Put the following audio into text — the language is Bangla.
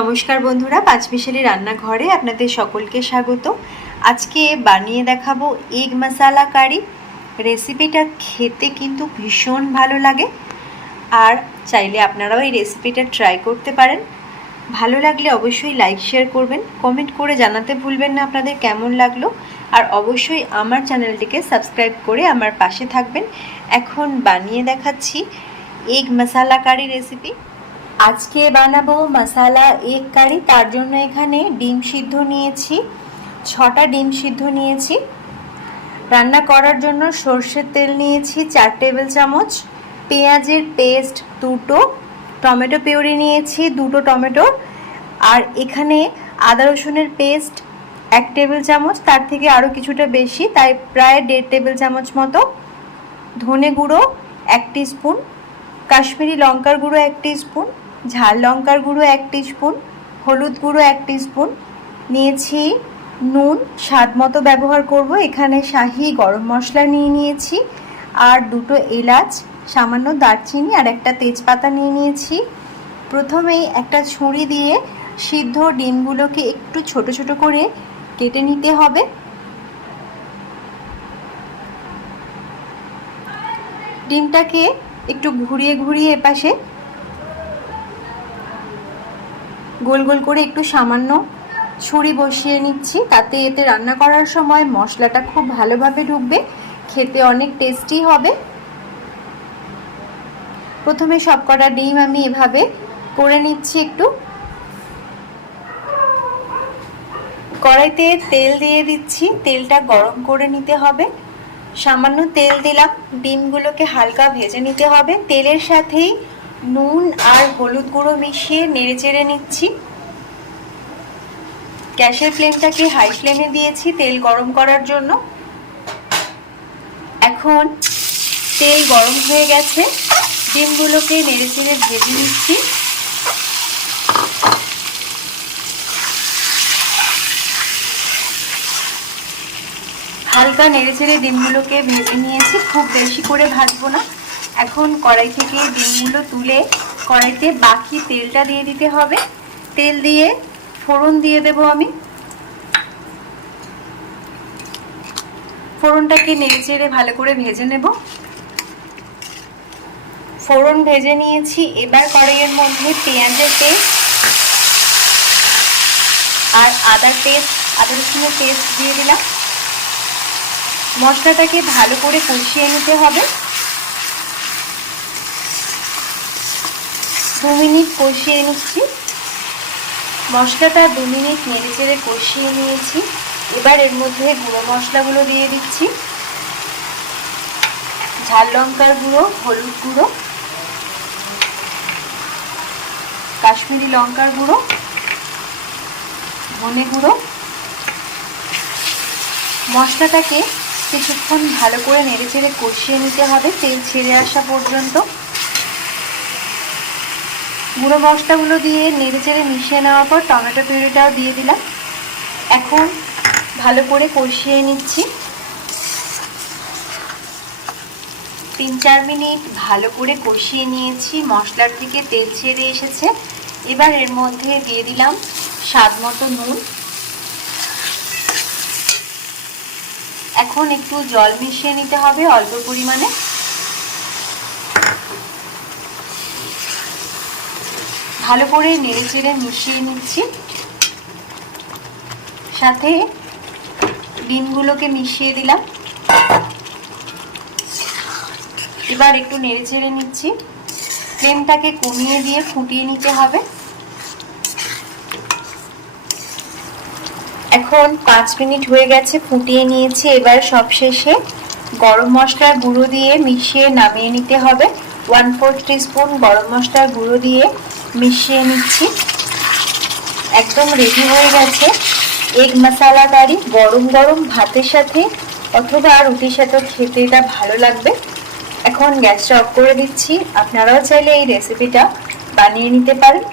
নমস্কার বন্ধুরা, পাঁচমিশালি রান্নাঘরে আপনাদের সকলকে স্বাগত। আজকে বানিয়ে দেখাবো এগ মশালা কারি। রেসিপিটা খেতে কিন্তু ভীষণ ভালো লাগে। আর চাইলে আপনারাও এই রেসিপিটা ট্রাই করতে পারেন। ভালো লাগলে অবশ্যই লাইক, শেয়ার করবেন, কমেন্ট করে জানাতে ভুলবেন না আপনাদের কেমন লাগল। আর অবশ্যই আমার চ্যানেলটিকে সাবস্ক্রাইব করে আমার পাশে থাকবেন। এখন বানিয়ে দেখাচ্ছি এগ মশালা কারি রেসিপি। আজকে বানাবো মশালা এগ কারি। তার জন্য এখানে ডিম সিদ্ধ নিয়েছি। ছটা ডিম সিদ্ধ নিয়েছি। রান্না করার জন্য সর্ষের তেল নিয়েছি চার টেবিল চামচ। পেঁয়াজের পেস্ট দুটো। টমেটো পিউরি নিয়েছি দুটো টমেটো। আর এখানে আদা রসুনের পেস্ট এক টেবিল চামচ। তার থেকে আরও কিছুটা বেশি, তাই প্রায় দেড় টেবিল চামচ মতো। ধনে গুঁড়ো এক স্পুন। কাশ্মীরি লঙ্কার গুঁড়ো এক স্পুন। ঝাল লঙ্কার গুঁড়ো এক স্পুন হলুদ গুঁড়ো এক স্পুন নিয়েছি নুন, স্বাদ মতো ব্যবহার করব। এখানে শাহি গরম মশলা নিয়ে নিয়েছি আর দুটো এলাচ, সামান্য দারচিনি আর একটা তেজপাতা নিয়ে নিয়েছি। প্রথমেই একটা ছুরি দিয়ে সিদ্ধ ডিমগুলোকে একটু ছোট ছোট করে কেটে নিতে হবে। ডিমটাকে একটু ঘুরিয়ে ঘুরিয়ে এপাশে গোল গোল করে একটু সামান্য ছুরি বসিয়ে নিচ্ছি। তাতে এতে রান্না করার সময় মশলাটা খুব ভালোভাবে ঢুকবে। খেতে অনেক টেস্টি হবে। প্রথমে সব কটা ডিম আমি এভাবে করে নিচ্ছি একটু। কড়াইতে তেল দিয়ে দিচ্ছি। তেলটা গরম করে নিতে হবে। সামান্য তেল দিলাম। ডিমগুলোকে হালকা ভেজে নিতে হবে। তেলের সাথেই নুন আর হলুদ গুঁড়ো মিশিয়ে নেড়ে চেড়ে নিচ্ছি। গ্যাসের ফ্লেমটাকে হাই ফ্লেমে দিয়েছি তেল গরম করার জন্য। এখন তেল গরম হয়ে গেছে, ডিমগুলোকে নেড়ে চেড়ে ভেজে নিচ্ছি। হালকা নেড়ে চেড়ে ডিমগুলোকে ভেজে নিয়েছি, খুব বেশি করে ভাজবো না। এখন কড়াই থেকে ডিমগুলো তুলে কড়াইতে বাকি তেলটা দিয়ে দিতে হবে। তেল দিয়ে ফোড়ন দিয়ে দেব আমি। ফোড়নটাকে নেড়ে চেড়ে ভালো করে ভেজে নেব। ফোড়ন ভেজে নিয়েছি। এবার কড়াইয়ের মধ্যে পেঁয়াজের পেস্ট আর আদার পেস্ট, আদা রসুনের পেস্ট দিয়ে দিলাম। মশলাটাকে ভালো করে কষিয়ে নিতে হবে। দু মিনিট কষিয়ে নিচ্ছি। মশলাটা দু মিনিট নেড়ে চেড়ে কষিয়ে নিয়েছি। এবার এর মধ্যে গুঁড়ো মশলাগুলো দিয়ে দিচ্ছি। ঝাল লঙ্কার গুঁড়ো, হলুদ গুঁড়ো, কাশ্মীরি লঙ্কার গুঁড়ো, ধনে গুঁড়ো। মশলাটাকে কিছুক্ষণ ভালো করে নেড়ে চেড়ে কষিয়ে নিতে হবে, তেল ছেড়ে আসা পর্যন্ত। গুঁড়ো মশলাগুলো দিয়ে নেড়ে চেড়ে মিশিয়ে নেওয়ার পর টমেটো পিউরিটাও দিয়ে দিলাম। এখন ভালো করে কষিয়ে নিচ্ছি। তিন চার মিনিট ভালো করে কষিয়ে নিয়েছি। মশলার থেকে তেল ছেড়ে এসেছে। এবার এর মধ্যে দিয়ে দিলাম স্বাদ মতো নুন। এখন একটু জল মিশিয়ে নিতে হবে অল্প পরিমাণে। ভালো করে নেড়ে চেড়ে মিশিয়ে নিচ্ছি। সাথে ডিমগুলোকে মিশিয়ে দিলাম। এবার একটু নেড়ে চেড়ে নিচ্ছি। ফ্লেমটাকে কমিয়ে দিয়ে ফুটিয়ে নিতে হবে। এখন পাঁচ মিনিট হয়ে গেছে, ফুটিয়ে নিয়েছি। এবার সবশেষে গরম মশলার গুঁড়ো দিয়ে মিশিয়ে নামিয়ে নিতে হবে। ওয়ান ফোর্থ স্পুন গরম মশলার গুঁড়ো দিয়ে মিশিয়ে নিচ্ছি। একদম রেডি হয়ে গেছে। এগ মশালা কারি গরম গরম ভাতের সাথে অথবা রুটির সাথে খেতে এটা ভালো লাগবে। এখন গ্যাসটা অফ করে দিচ্ছি। আপনারাও চাইলে এই রেসিপিটা বানিয়ে নিতে পারেন।